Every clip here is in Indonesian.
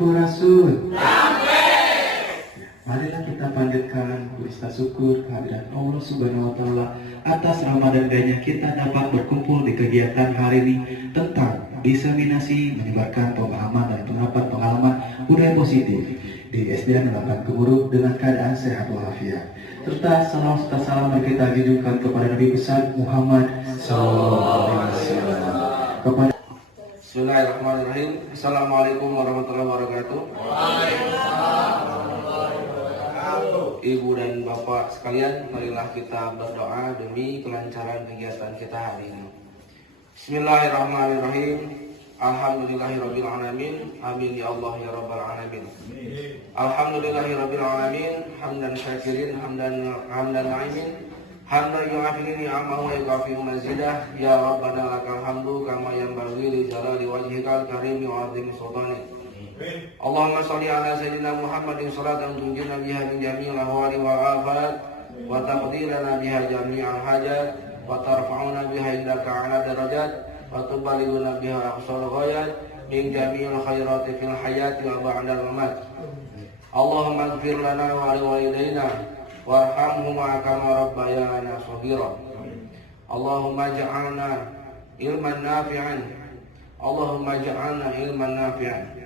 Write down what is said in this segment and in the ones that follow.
Sampurasun. Marilah kita panjatkan puji syukur kehadirat Allah Subhanahu wa Ta'ala atas Ramadan gaya kita dapat berkumpul di kegiatan hari ini tentang diseminasi menyebarkan pemahaman dan penerapan pengalaman budaya positif di SDN 8 Gemuruh dengan keadaan sehat walafiat. Serta salam kita junjungkan kepada Nabi besar Muhammad SAW. Kepada Bismillahirrahmanirrahim. Assalamualaikum warahmatullahi wabarakatuh. Ibu dan Bapak sekalian, marilah kita berdoa demi kelancaran kegiatan kita hari ini. Bismillahirrahmanirrahim. Alhamdulillahirabbil alamin. Amin ya Allah ya rabbal alamin. Alhamdulillahirabbil alamin. Hamdan syakirin, hamdan na'imin. Hamdan yu'afini ni'amahu wa yukafi'u mazidah. Ya Rabbana lakal hamdu kama yanbaghi li jalali wajhikal karimi wa 'azimi sultanik. Allahumma sholli ala sayyidina Muhammadin sholatan tunjina biha min jami'il ahwali wal afat wa taqdirana biha jami'al hajat wa tarfa'una biha indaka 'ala darajat wa tuballighuna biha aqsal ghayat min jami'il khairati fil hayati wa ba'dal mamat. Allahumma ighfir lana wa li walidayna warhamhuma kama rabbayana shaghira. Allahumma ij'alna ilman nafi'an. Allahumma ij'alna ilman nafi'an.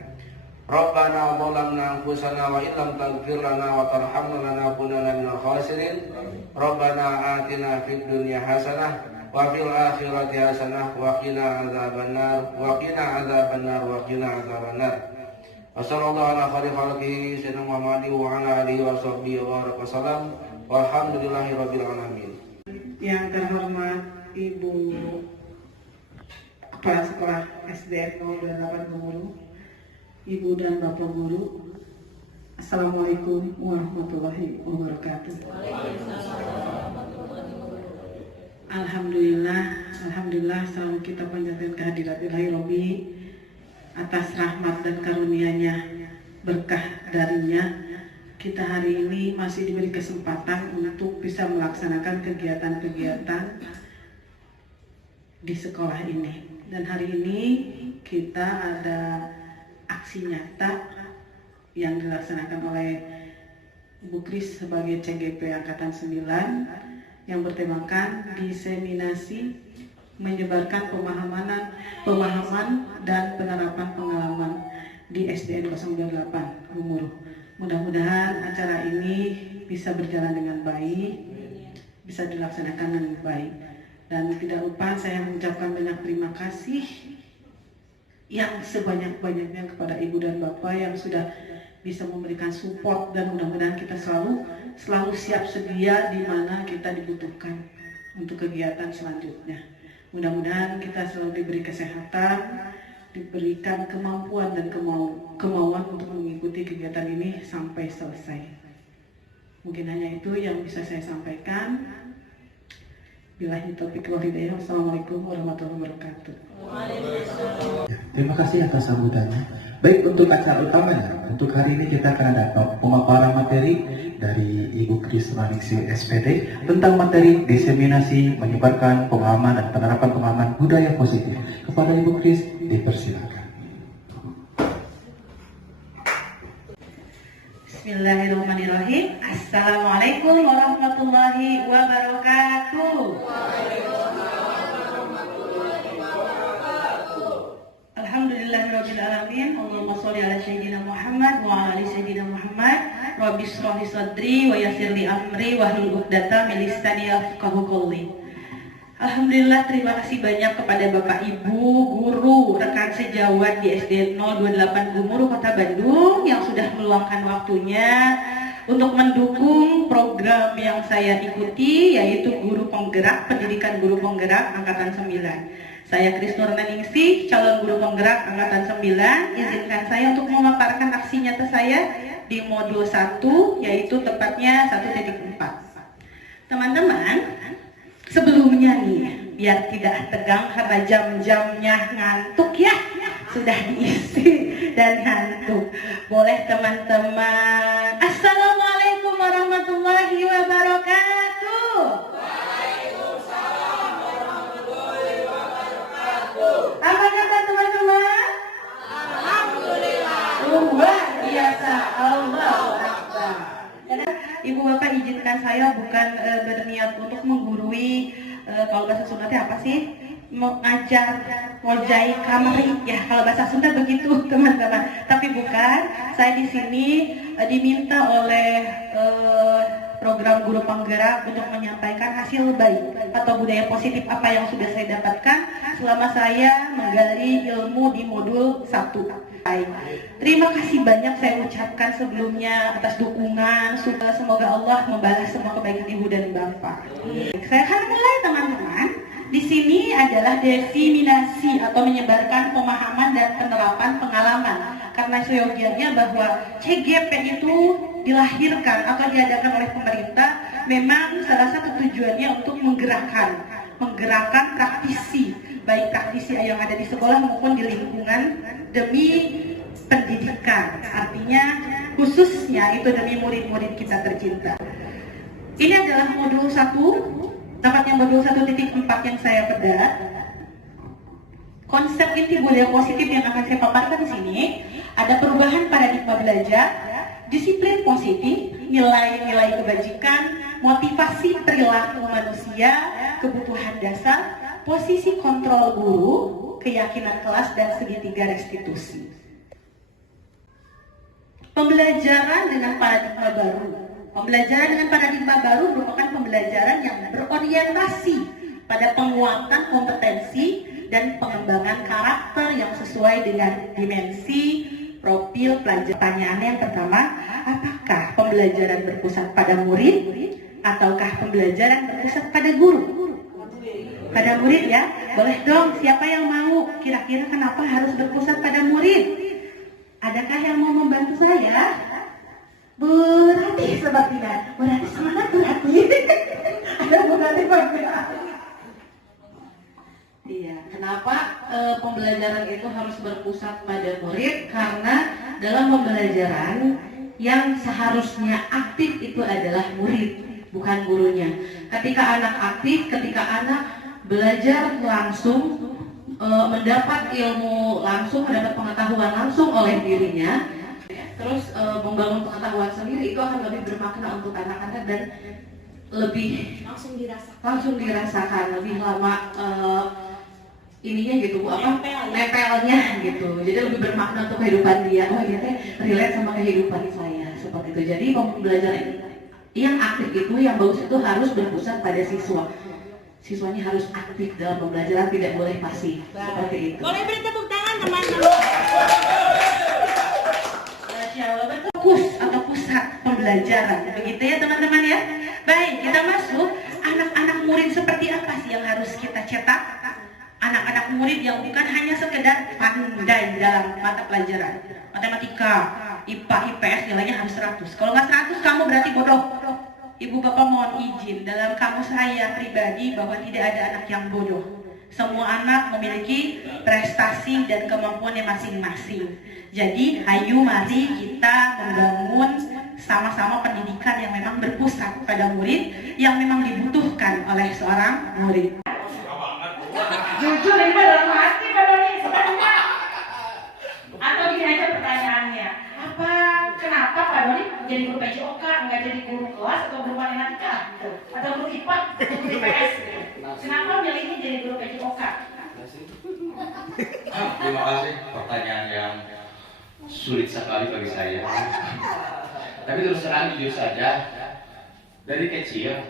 Rabbana zalamna anfusana wa illam taghfir lana wa tarhamna lanakunanna minal khasirin. Rabbana atina fid dunya hasanah wa fil akhirati hasanah wa qina adzabannar wa qina adzabannar wa qina adzabannar. Wassallallahu ala khairi khalqihi sayyidina Muhammadin wa ala alihi wa sahbihi wa baraka wasallam. Walhamdulillahirabbil alamin. Yang terhormat Ibu Kepala Sekolah SDN 08 Gemuruh, Ibu dan Bapak Guru, Assalamualaikum warahmatullahi wabarakatuh. Alhamdulillah selalu kita panjatkan kehadirat Ilahi Robbi atas rahmat dan karunia-Nya, berkah darinya kita hari ini masih diberi kesempatan untuk bisa melaksanakan kegiatan-kegiatan di sekolah ini. Dan hari ini kita ada aksi nyata yang dilaksanakan oleh Ibu Kris sebagai CGP Angkatan 9 yang bertemakan diseminasi menyebarkan pemahaman dan penerapan pengalaman di SDN 08 Gemuruh. Mudah-mudahan acara ini bisa berjalan dengan baik, bisa dilaksanakan dengan baik. Dan tidak lupa saya mengucapkan banyak terima kasih yang sebanyak-banyaknya kepada Ibu dan Bapak yang sudah bisa memberikan support, dan mudah-mudahan kita selalu siap sedia di mana kita dibutuhkan untuk kegiatan selanjutnya. Mudah-mudahan kita selalu diberi kesehatan, diberikan kemampuan dan kemauan untuk mengikuti kegiatan ini sampai selesai. Mungkin hanya itu yang bisa saya sampaikan. Billahi taufiq wal hidayah. Wassalamualaikum warahmatullahi wabarakatuh. Terima kasih atas sambutannya. Baik, untuk acara utamanya, untuk hari ini kita akan ada pemaparan materi dari Ibu Kris Maningsi SPD tentang materi diseminasi menyebarkan pemahaman dan penerapan pemahaman budaya positif. Kepada Ibu Kris dipersilakan. Bismillahirrahmanirrahim. Assalamualaikum warahmatullahi wabarakatuh. Alhamdulillahirabbil alamin. Allahumma sholli ala sayyidina Muhammad wa ala ali sayyidina Muhammad. Rabbi shrah li sadri wa yassir li amri wahlul 'uqdatam min lisani yafqahu qawli. Alhamdulillah, terima kasih banyak kepada Bapak Ibu, guru, rekan sejawat di SDN 028 Gemuruh Kota Bandung yang sudah meluangkan waktunya untuk mendukung program yang saya ikuti, yaitu Guru Penggerak, Pendidikan Guru Penggerak Angkatan 9. Saya Kris Nurnaningsih, calon guru penggerak Angkatan 9. Izinkan saya untuk memaparkan aksi nyata saya di modul 1, yaitu tepatnya 1.4. Teman-teman, sebelumnya nih, biar tidak tegang karena jam-jamnya ngantuk ya, sudah diisi dan ngantuk. Boleh teman-teman, Assalamualaikum warahmatullahi wabarakatuh. Waalaikumsalam warahmatullahi wabarakatuh. Apa kata teman-teman? Alhamdulillah. saya bukan berniat untuk menggurui, kalau bahasa Sundanya apa sih? Mengajar wajai kamari ya, kalau bahasa Sunda begitu teman-teman. Tapi bukan, saya di sini diminta oleh program Guru Penggerak untuk menyampaikan hasil baik atau budaya positif apa yang sudah saya dapatkan selama saya menggali ilmu di modul 1. Baik. Terima kasih banyak saya ucapkan sebelumnya atas dukungan. Semoga Allah membalas semua kebaikan Ibu dan Bapak. Saya akan mulai teman-teman. Di sini adalah diseminasi atau menyebarkan pemahaman dan penerapan pengalaman. Karena seyogianya bahwa CGP itu dilahirkan atau diadakan oleh pemerintah, memang salah satu tujuannya untuk menggerakkan praktisi, baik praktisi yang ada di sekolah maupun di lingkungan demi pendidikan. Artinya khususnya itu demi murid-murid kita tercinta. Ini adalah modul 1, tepatnya modul 1.4 yang saya bedah. Konsep inti budaya positif yang akan saya paparkan di sini ada perubahan paradigma belajar, disiplin positif, nilai-nilai kebajikan, motivasi perilaku manusia, kebutuhan dasar, posisi kontrol guru, keyakinan kelas, dan segitiga restitusi. Pembelajaran dengan paradigma baru. Pembelajaran dengan paradigma baru merupakan pembelajaran yang berorientasi pada penguatan kompetensi dan pengembangan karakter yang sesuai dengan dimensi profil pelajar. Pertanyaannya yang pertama, apakah pembelajaran berpusat pada murid ataukah pembelajaran berpusat pada guru? Pada murid ya. Boleh dong, siapa yang mau? Kira-kira kenapa harus berpusat pada murid? Adakah yang mau membantu saya? Bu Rati sepertinya. Bu Rati semangat Bu Rati. Ada Bu Rati bergerak. Iya, kenapa pembelajaran itu harus berpusat pada murid? Karena dalam pembelajaran yang seharusnya aktif itu adalah murid, bukan gurunya. Ketika anak aktif, ketika anak belajar langsung, mendapat ilmu langsung, mendapat pengetahuan langsung oleh dirinya, terus membangun pengetahuan sendiri, itu akan lebih bermakna untuk anak-anak dan lebih langsung dirasakan lebih lama ininya gitu Bu, apa nempelnya gitu, jadi lebih bermakna untuk kehidupan dia. Oh ini teh relate sama kehidupan saya seperti itu. Jadi pembelajaran yang aktif itu, yang bagus itu harus berpusat pada siswa. Siswanya harus aktif dalam pembelajaran, tidak boleh pasif seperti itu. Boleh beri tepuk tangan teman-teman. Fokus atau pusat pembelajaran, begitu ya teman-teman ya. Baik, kita masuk. Anak-anak murid seperti apa sih yang harus kita cetak? Anak-anak murid yang bukan hanya sekedar pandai dalam mata pelajaran matematika, IPA, IPS nilainya harus 100. Kalau nggak 100 kamu berarti bodoh. Ibu bapak mohon izin, dalam kamus saya pribadi bahwa tidak ada anak yang bodoh. Semua anak memiliki prestasi dan kemampuannya masing-masing. Jadi ayo mari kita membangun sama-sama pendidikan yang memang berpusat pada murid, yang memang dibutuhkan oleh seorang murid. Jujur ini dalam hati Pak Doni sebenarnya. Atau gini aja pertanyaannya, kenapa Pak Doni jadi guru PJOK, nggak jadi guru kelas atau guru matematika gitu, atau guru IPA, guru IPS gitu. Kenapa milihnya jadi guru PJOK? Terima kasih, pertanyaan yang sulit sekali bagi saya. Tapi terus terang jujur saja, dari kecil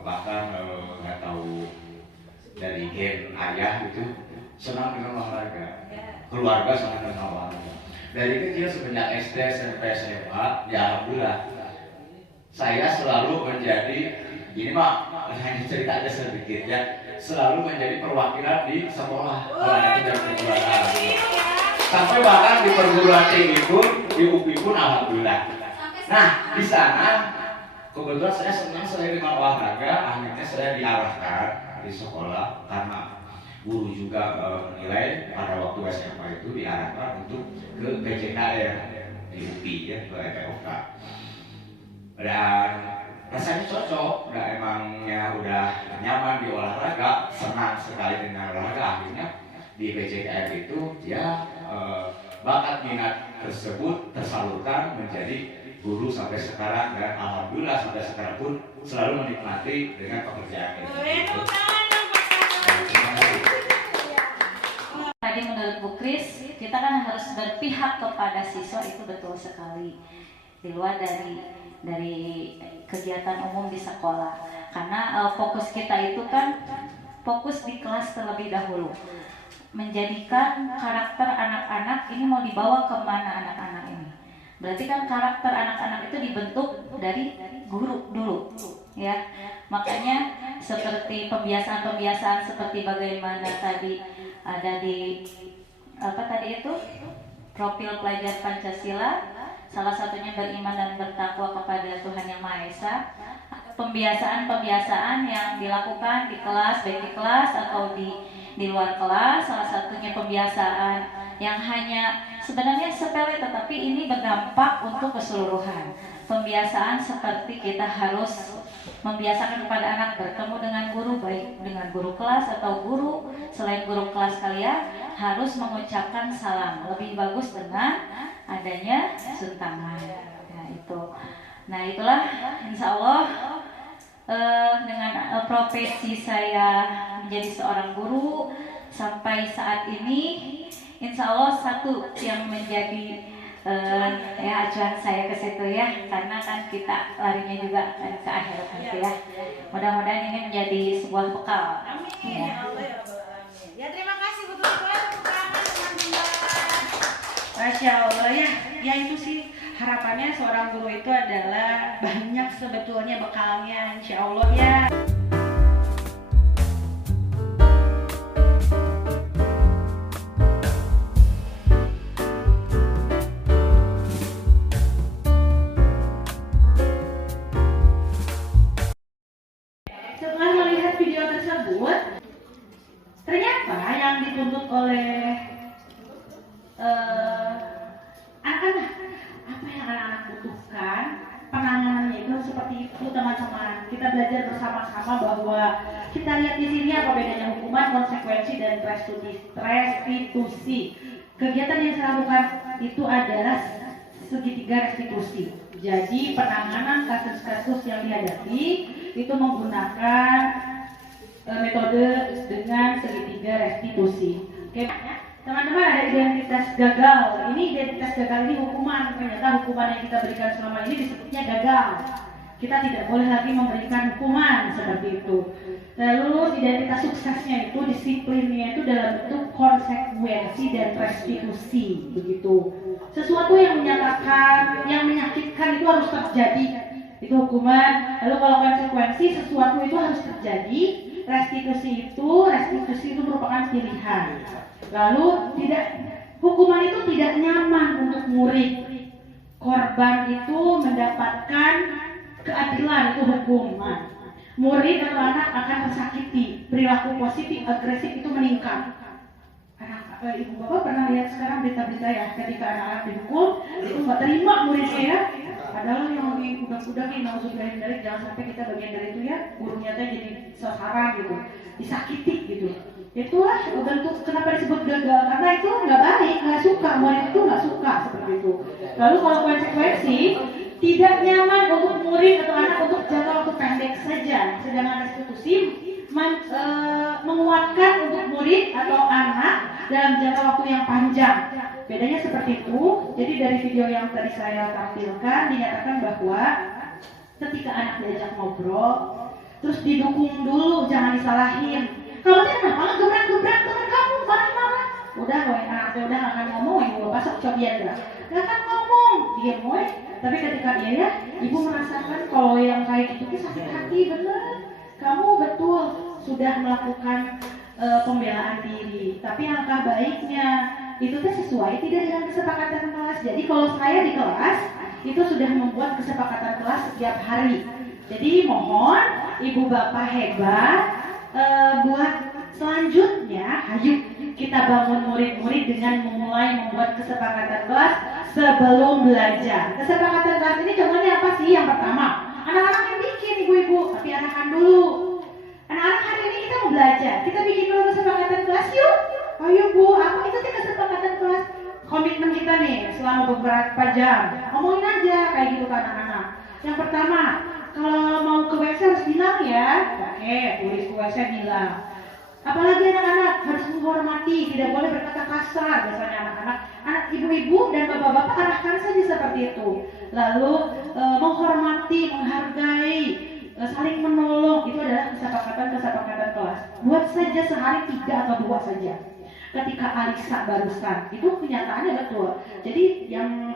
bahkan nggak tahu dari gen ayah itu senang dengan olahraga, keluarga senang dengan olahraga. Dari kecil semenjak SD, SMP, SMA, ya alhamdulillah saya selalu menjadi, gini mak, hanya cerita aja sedikit ya, selalu menjadi perwakilan di sekolah olahraga dan kejuaraan. Sampai bahkan di perguruan tinggi pun, di UPI pun alhamdulillah. Nah di sana kebetulan saya senang sekali dengan olahraga, akhirnya saya diarahkan di sekolah karena guru juga menilai pada waktu SMA itu diarahkan untuk ke PJKR di UPI ya, ke EPOK. Dan rasanya cocok, udah emangnya udah nyaman di olahraga, senang sekali dengan olahraga. Akhirnya di PJKR itu ya bakat minat tersebut tersalurkan menjadi guru sampai sekarang, dan alhamdulillah sampai sekarang pun selalu menikmati dengan pekerjaan ini. Tadi menurut Bu Kris, kita kan harus berpihak kepada siswa, itu betul sekali. Di luar dari kegiatan umum di sekolah, karena fokus kita itu kan fokus di kelas terlebih dahulu, menjadikan karakter anak-anak ini mau dibawa kemana anak-anak ini. Berarti kan karakter anak-anak itu dibentuk dari guru dulu, ya. Makanya seperti pembiasaan-pembiasaan seperti bagaimana tadi ada di apa tadi itu profil pelajar Pancasila, salah satunya beriman dan bertakwa kepada Tuhan Yang Maha Esa. Pembiasaan-pembiasaan yang dilakukan di kelas, baik di kelas atau di luar kelas, salah satunya pembiasaan yang hanya sebenarnya sepele tetapi ini berdampak untuk keseluruhan. Pembiasaan seperti kita harus membiasakan kepada anak bertemu dengan guru, baik dengan guru kelas atau guru selain guru kelas kalian, harus mengucapkan salam. Lebih bagus dengan adanya suntangan. Nah itu. Nah itulah insya Allah dengan profesi saya menjadi seorang guru sampai saat ini, insya Allah satu yang menjadi ya acuan saya ke situ ya, karena kan kita larinya juga kan ke akhirat nanti ya. Mudah-mudahan ini menjadi sebuah bekal. Amin Ya. ya Allah ya Rabbal Alamin. Ya terima kasih betul-betul tepuk tangan teman-teman. Masya Allah ya, ya itu sih harapannya seorang guru itu adalah banyak sebetulnya bekalnya, insya Allah ya. Setelah melihat video tersebut, ternyata yang dituntut oleh anak-anak, apa yang anak-anak butuhkan, penanganannya itu seperti itu teman-teman. Kita belajar bersama-sama bahwa kita lihat di sini apa bedanya hukuman, konsekuensi, dan restitusi. Kegiatan yang saya lakukan itu adalah segitiga restitusi. Jadi penanganan kasus-kasus yang dihadapi itu menggunakan metode dengan segitiga restitusi. Oke, teman-teman, ada identitas gagal. Ini identitas gagal ini hukuman. Ternyata hukuman yang kita berikan selama ini disebutnya gagal. Kita tidak boleh lagi memberikan hukuman seperti itu. Lalu identitas suksesnya itu disiplinnya itu dalam bentuk konsekuensi dan restitusi, begitu. Sesuatu yang menyatakan, yang menyakitkan itu harus terjadi, itu hukuman. Lalu kalau konsekuensi, sesuatu itu harus terjadi. Restitusi itu merupakan pilihan. Lalu hukuman itu tidak nyaman untuk murid. Korban itu mendapatkan keadilan, itu hukuman. Murid atau anak akan tersakiti, perilaku positif, agresif itu meningkat. Ibu bapak pernah lihat sekarang berita-berita ya, ketika anak-anak dihukum itu nggak terima muridnya ya, padahal yang di udah-udahin, nauzubillahi dari, jangan sampai kita bagian dari itu ya, gurunya teh jadi sasaran gitu, disakiti gitu. Itulah bentuk kenapa disebut gagal, karena itu nggak baik, nggak suka, murid itu nggak suka seperti itu. Lalu kalau konsekuensi, tidak nyaman untuk murid atau anak untuk jangka waktu pendek saja, sedangkan restitusi menguatkan untuk murid atau anak dalam jangka waktu yang panjang. Bedanya seperti itu. Jadi dari video yang tadi saya tampilkan dinyatakan bahwa ketika anak diajak ngobrol, terus didukung dulu, jangan disalahin. Kamu teh kenapa gebrak-gebrak teman kamu, marah-marah? Udah, anaknya udah nggak akan ngomong, ibu bapak sok cobian lah. Nggak akan ngomong, diam woy. Tapi ketika dia ya, ibu merasakan kalau yang kayak gitu sakit hati bener. Kamu betul sudah melakukan pembelaan diri, tapi alangkah baiknya itu tuh sesuai tidak dengan kesepakatan kelas. Jadi kalau saya di kelas itu sudah membuat kesepakatan kelas setiap hari. Jadi mohon ibu bapak hebat, buat selanjutnya, ayo kita bangun murid-murid dengan memulai membuat kesepakatan kelas sebelum belajar. Kesepakatan kelas ini contohnya apa sih? Yang pertama, anak-anak yang bikin ibu-ibu, tapi anakan dulu. Anak-anak hari ini kita mau belajar, kita bikin dulu kesepakatan kelas yuk. Ayo bu, apa itu sih kesepakatan kelas? komitmen kita nih selama beberapa jam. Ngomongin aja kayak gitu ke anak-anak. Yang pertama, kalau mau ke WC harus bilang ya. Oke, tulis ke WC bilang. Apalagi anak-anak harus menghormati, tidak boleh berkata kasar. Biasanya anak-anak, anak ibu-ibu dan bapak-bapak arahkan saja seperti itu. Lalu menghormati, menghargai, saling menolong, itu adalah kesepakatan kelas. Buat saja sehari 3 atau 2 saja. Ketika Alisa barusan, itu kenyataannya betul. Jadi yang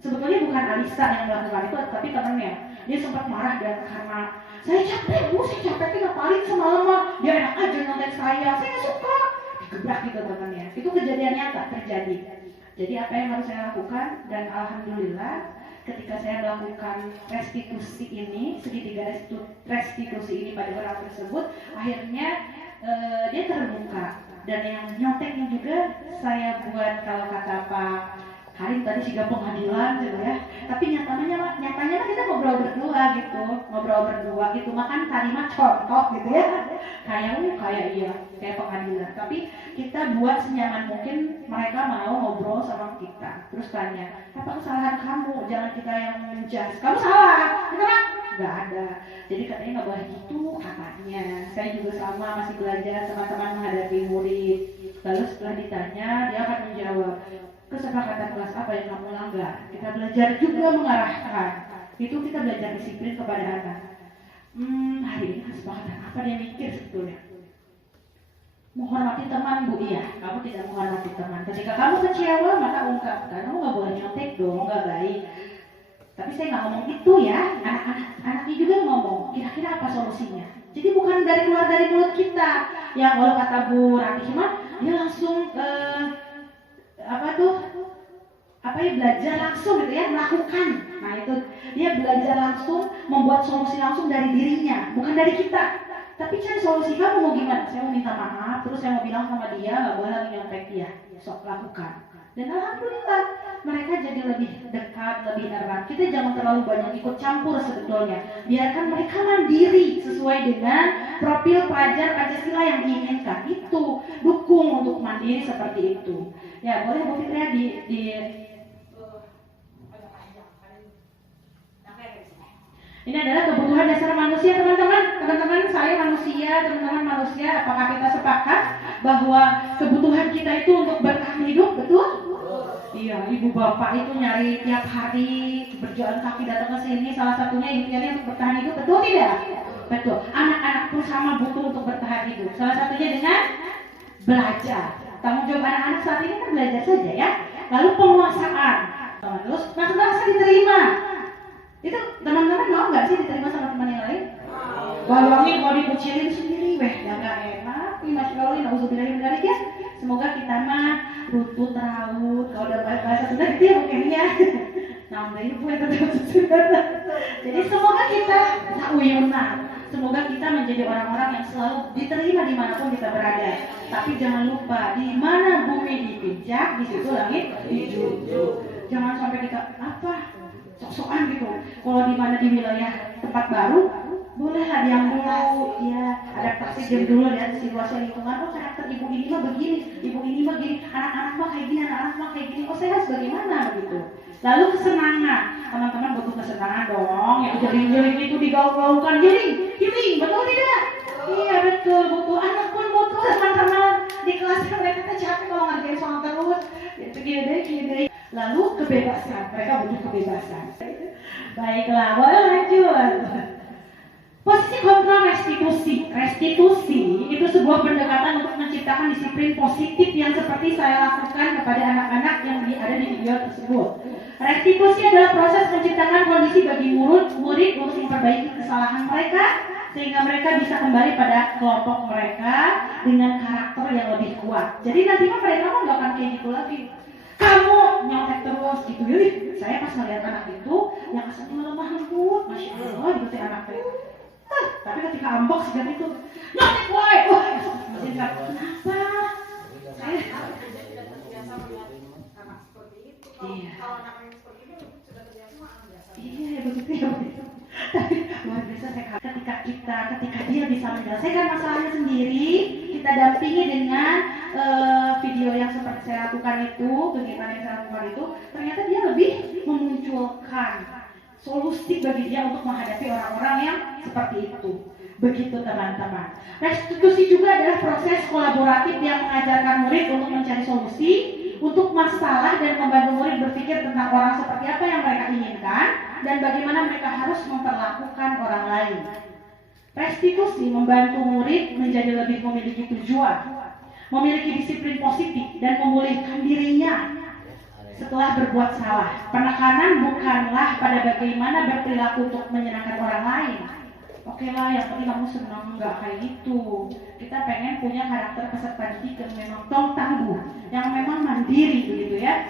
sebetulnya bukan Alisa yang melakukan itu, tapi temannya. Dia sempat marah dan karena saya capek ngapalin semalaman, dia enak aja nonton saya nggak suka, digebrak gitu temannya. Itu kejadian nyata terjadi. Jadi apa yang harus saya lakukan, dan alhamdulillah ketika saya melakukan restitusi ini, segitiga restitusi ini pada orang tersebut, akhirnya dia terbuka. Dan yang nyonteknya juga saya buat, kalau kata Pak Karim tadi sih pengadilan gitu ya. Tapi nyatanya kita ngobrol berdua gitu, makan tadi mah contoh gitu ya. Kayak pengadilan. Tapi kita buat senyaman mungkin mereka mau ngobrol sama kita. Terus tanya, apa kesalahan kamu? Jangan kita yang menjudge. Kamu salah, gitu kan? Nggak ada. Jadi katanya nggak boleh gitu katanya. Saya juga sama masih belajar teman-teman menghadapi murid. Lalu setelah ditanya, dia akan menjawab, kesepakatan kelas apa yang kamu langgar? Kita belajar juga mengarahkan. Itu kita belajar disiplin kepada anak. Hari ini kesepakatan apa dia mikir sebetulnya? Menghormati teman, Bu. Iya, kamu tidak menghormati teman. Ketika kamu kecewa, maka ungkapkan. Kamu nggak boleh nyontek dong, nggak baik. Tapi saya nggak ngomong itu ya. Anaknya juga ngomong. Kira-kira apa solusinya? Jadi bukan keluar dari mulut kita. Yang kalau kata Bu Ratihma, dia langsung belajar langsung gitu ya, melakukan. Nah itu dia belajar langsung, membuat solusi langsung dari dirinya, bukan dari kita. Tapi cari solusi, kamu mau gimana? Saya mau minta maaf, terus saya mau bilang sama dia nggak boleh lagi nyontek dia, sok lakukan. Dan alhamdulillah mereka jadi lebih dekat, lebih erat. Kita jangan terlalu banyak ikut campur sebetulnya. Biarkan mereka mandiri sesuai dengan profil pelajar Pancasila yang diinginkan. Itu dukung untuk mandiri seperti itu. Ya boleh Bu Fitria Ini adalah kebutuhan dasar manusia, teman-teman. Teman-teman, saya manusia, teman-teman manusia. Apakah kita sepakat bahwa kebutuhan kita itu untuk bertahan hidup, betul? Iya, ibu bapak itu nyari tiap hari, berjalan kaki datang ke sini. Salah satunya impiannya untuk bertahan hidup, betul tidak? Betul. Anak-anak pun sama butuh untuk bertahan hidup. Salah satunya dengan belajar. Tanggung jawab anak-anak saat ini kan belajar saja ya. Lalu penguasaan. Terus masa diterima. Itu teman-teman mau nggak sih diterima sama teman yang lain? Bayangin mau dikucilin sendiri, ya nggak enak. Ini masih kalau ini nauzubillah dari ya. Semoga kita mah lutut raut. Kalau dalam bahasa Sunda gitu ya bukannya. Namanya pun tetap Sunda. Jadi semoga kita uyunan. Semoga kita menjadi orang-orang yang selalu diterima dimanapun kita berada. Tapi jangan lupa, di mana bumi dipijak, di situ langit dijunjung. Jangan sampai kita sok-sokan gitu. Kalau di mana di wilayah tempat baru, bolehlah diam dulu, ya adaptasi diam dulu, lihat situasi lingkungan. Oh karakter ibu ini mah begini, ibu ini mah gini, anak-anak mah kayak gini, anak-anak mah kayak gini. Oh saya harus bagaimana begitu. Lalu kesenangan, teman-teman butuh kesenangan dong. Yang jering-jering itu digaul-gaulkan, healing, betul tidak? Iya betul, butuh. Anak pun butuh, teman-teman. Di kelas mereka tuh capek kalau ngerjain soal terus. Itu gini. Lalu kebebasan, mereka butuh kebebasan. Baiklah, boleh lanjut. Posisi kontra restitusi. Restitusi itu sebuah pendekatan untuk menciptakan disiplin positif yang seperti saya lakukan kepada anak-anak yang ada di video tersebut. Restitusi adalah proses menciptakan kondisi bagi murid untuk memperbaiki kesalahan mereka sehingga mereka bisa kembali pada kelompok mereka dengan karakter yang lebih kuat. Jadi nantinya mereka nggak akan kayak gitu lagi. Kamu nyontek terus gitu ya. Saya pas ngeliat anak itu yang asalnya lemah lembut, masya Allah gitu anak itu. Tapi ketika ambok sejak itu nyontek woy. Kenapa? Saya iya. Iya begitu ya. Tapi luar biasa saya ketika dia bisa menyelesaikan masalahnya sendiri, kita dampingi dengan video yang seperti saya saya lakukan itu, kegiatan yang saya lakukan itu, ternyata dia lebih memunculkan solusi bagi dia untuk menghadapi orang-orang yang seperti itu. Begitu teman-teman. Restitusi juga adalah proses kolaboratif yang mengajarkan murid untuk mencari solusi untuk masalah dan membantu murid berpikir tentang orang seperti apa yang mereka inginkan dan bagaimana mereka harus memperlakukan orang lain. Restitusi membantu murid menjadi lebih memiliki tujuan, memiliki disiplin positif dan memulihkan dirinya setelah berbuat salah. Penekanan bukanlah pada bagaimana berperilaku untuk menyenangkan orang lain. Oke lah, yang penting kamu senang, nggak kayak gitu. Kita pengen punya karakter peserta didik yang memang tangguh, yang memang mandiri begitu ya.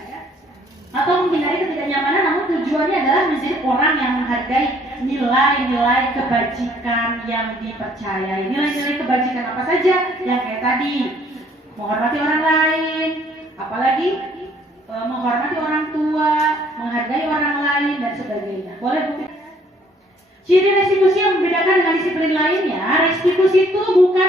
Atau menghindari ketidaknyamanan, namun tujuannya adalah menjadi orang yang menghargai nilai-nilai kebajikan yang dipercayai. Nilai-nilai kebajikan apa saja? Yang kayak tadi, menghormati orang lain, apalagi menghormati orang tua, menghargai orang lain dan sebagainya. Boleh bukti? Ciri restitusi yang membedakan dengan disiplin lainnya, restitusi itu bukan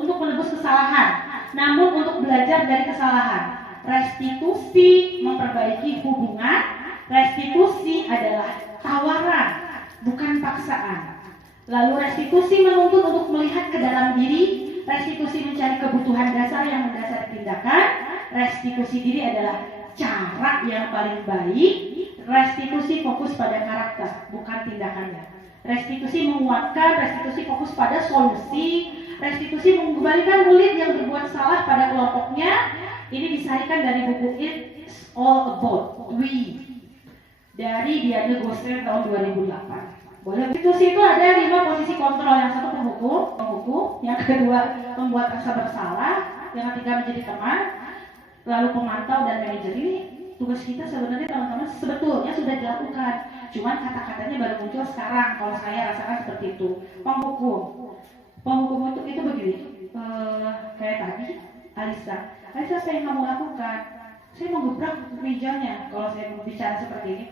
untuk menebus kesalahan, namun untuk belajar dari kesalahan. Restitusi memperbaiki hubungan, restitusi adalah tawaran, bukan paksaan. Lalu restitusi menuntut untuk melihat ke dalam diri, restitusi mencari kebutuhan dasar yang mendasari tindakan, restitusi diri adalah cara yang paling baik. Restitusi fokus pada karakter, bukan tindakannya. Restitusi menguatkan, restitusi fokus pada solusi, restitusi mengembalikan murid yang berbuat salah pada kelompoknya. Ini disarikan dari buku It's All About We dari Diana Gosler tahun 2008. Boleh. Restitusi itu ada 5 posisi kontrol. Yang satu penghukum, yang kedua membuat rasa bersalah, yang ketiga menjadi teman, lalu pemantau dan manajer. Ini tugas kita sebenarnya teman-teman sebetulnya sudah dilakukan, cuman kata-katanya baru muncul sekarang. Kalau saya rasakan seperti itu. Penghukum itu begini, kayak tadi Alisa, apa yang kamu lakukan? Saya mau gebrak mejanya. Kalau saya mau bicara seperti ini,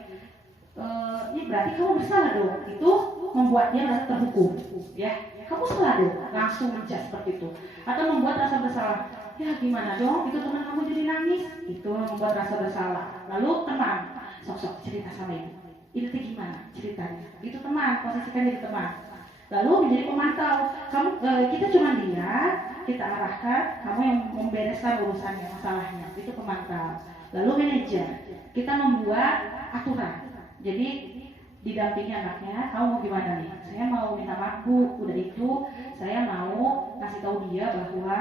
ini berarti kamu bersalah dong. Itu membuat dia merasa terhukum, ya. Kamu salah dong, langsung menjudge seperti itu. Atau membuat rasa bersalah. Ya gimana dong, itu teman kamu jadi nangis, itu membuat rasa bersalah. Lalu teman, sok-sok cerita sama ibu, itu gimana ceritanya? Itu teman, posisikan jadi teman. Lalu menjadi pemantau, kita cuma lihat, kita arahkan, kamu yang membereskan urusannya, masalahnya, itu pemantau. Lalu manajer, kita membuat aturan, jadi didampingi anaknya, kamu mau gimana nih? Saya mau minta maaf bu, udah itu saya mau kasih tahu dia bahwa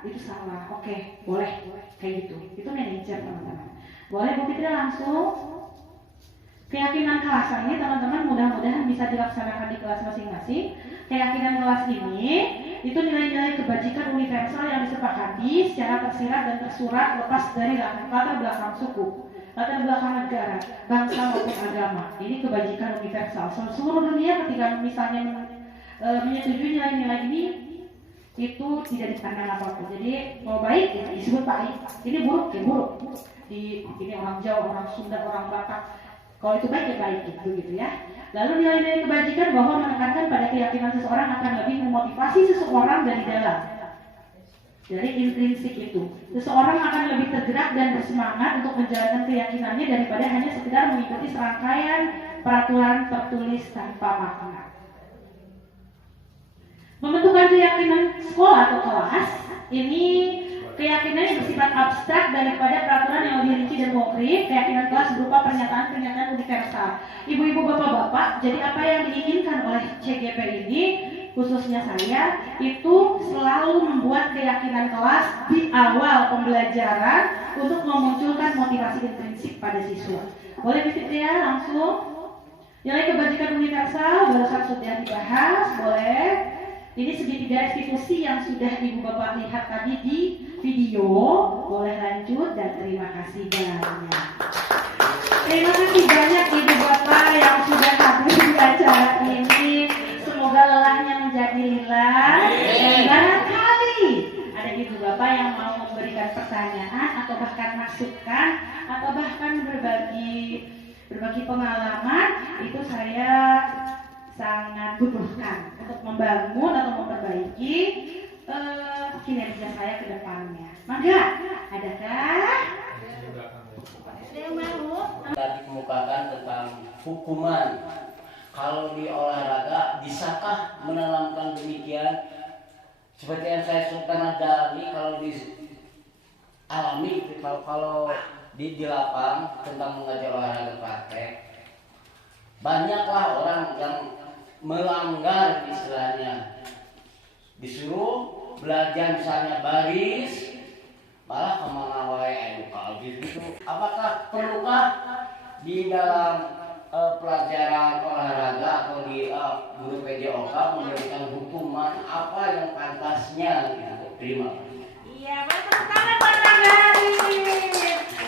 itu salah. Oke, boleh kayak gitu. Itu manajer teman-teman. Boleh Bu Fitri langsung. Keyakinan kelas ini teman-teman mudah-mudahan bisa dilaksanakan di kelas masing-masing. Keyakinan kelas ini itu nilai-nilai kebajikan universal yang disepakati secara tersirat dan tersurat lepas dari latar belakang suku, latar belakang negara, bangsa maupun agama. Ini kebajikan universal. Seluruh dunia ketika misalnya menyetujui nilai-nilai ini itu tidak dipandang apapun. Jadi kalau baik ya disebut baik, ini buruk ya buruk. Ini orang Jawa, orang Sunda, orang Batak. Kalau itu baik ya baik gitu ya. Lalu nilai-nilai kebajikan bahwa menekankan pada keyakinan seseorang akan lebih memotivasi seseorang dari dalam. Dari intrinsik itu, seseorang akan lebih tergerak dan bersemangat untuk menjalankan keyakinannya daripada hanya sekedar mengikuti serangkaian peraturan tertulis tanpa makna. Membentukkan keyakinan sekolah atau kelas, ini keyakinan yang bersifat abstrak daripada peraturan yang lebih rinci dan konkret. Keyakinan kelas berupa pernyataan-pernyataan universal. Ibu-ibu, bapak-bapak, jadi apa yang diinginkan oleh CGP ini, khususnya saya, itu selalu membuat keyakinan kelas di awal pembelajaran untuk memunculkan motivasi intrinsik pada siswa. Boleh Fitri ya langsung? Nilai kebajikan universal barusan sudah dibahas, boleh. Ini segitiga restitusi yang sudah ibu bapak lihat tadi di video. Boleh lanjut dan terima kasih banyak. Terima kasih banyak ibu bapak yang sudah hadir di acara ini. Semoga lelahnya menjadi hilang. Barangkali ada ibu bapak yang mau memberikan pertanyaan atau bahkan masukan atau bahkan berbagi pengalaman, itu saya sangat butuhkan untuk membangun atau memperbaiki kinerja saya ke depannya. Mangga, ada kan? hukuman. Kalau di olahraga, bisakah menanamkan demikian? Seperti yang saya pernah dalami, kalau di alami, kalau di lapang tentang mengajar olahraga praktek, banyaklah orang yang melanggar istilahnya. Disuruh belajar misalnya baris, malah kemana wae gitu. Apakah perlukah di dalam pelajaran olahraga atau di guru PJOK memberikan hukuman apa yang pantasnya gitu? Terima kasih. Iya, tepuk tangan buat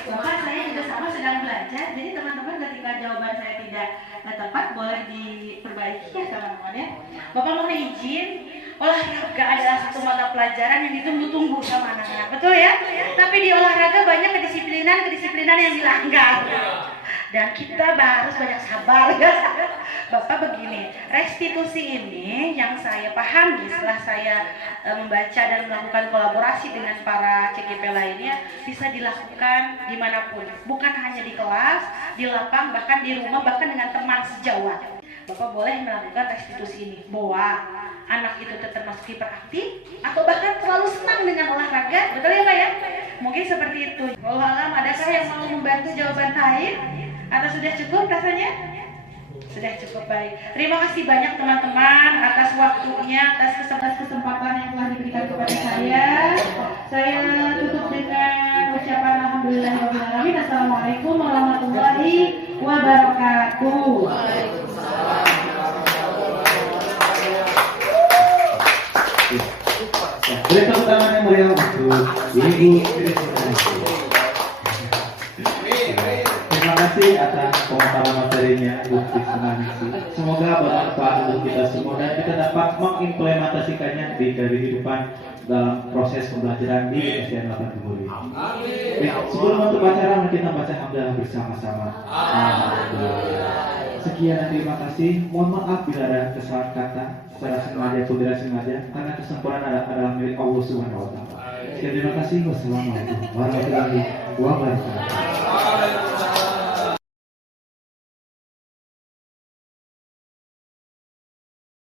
bahkan saya juga sama sedang belajar, jadi teman-teman ketika jawaban saya tidak tepat boleh diperbaiki ya teman-teman ya. Bapak mohon izin, olahraga adalah satu mata pelajaran yang ditunggu-tunggu sama anak-anak, betul ya? Tapi di olahraga banyak kedisiplinan yang dilanggar. Dan kita harus banyak sabar ya. Bapak begini, restitusi ini yang saya pahami setelah saya membaca dan melakukan kolaborasi dengan para CGP lainnya, bisa dilakukan dimanapun, bukan hanya di kelas, di lapang, bahkan di rumah, bahkan dengan teman sejawat. Bapak boleh melakukan restitusi ini, bahwa anak itu tetap masuk hiperaktif atau bahkan terlalu senang dengan olahraga, betul ya Pak ya? Mungkin seperti itu. Wallahu alam, adakah yang mau membantu jawaban lain? Atau sudah cukup rasanya? Sudah cukup, baik. Terima kasih banyak teman-teman atas waktunya, atas kesempatan yang telah diberikan kepada saya. Saya tutup dengan ucapan alhamdulillahirobbilalamin. Assalamualaikum warahmatullahi wabarakatuh. Beri tepuk tangan yang meriah untuk Ibu Terima kasih atas pemaparan materinya Bu Krisnanisi. Semoga bermanfaat untuk kita semua dan kita dapat mengimplementasikannya di kehidupan dalam proses pembelajaran di SDN 8 Keburi. Sebelum menutup acara, kita baca hamdalah bersama-sama. Sekian dan terima kasih. Mohon maaf bila ada kesalahan kata secara sengaja atau tidak sengaja, karena kesempurnaan adalah milik Allah Subhanahu wa Ta'ala. Sekian terima kasih. Wassalamualaikum warahmatullahi wabarakatuh.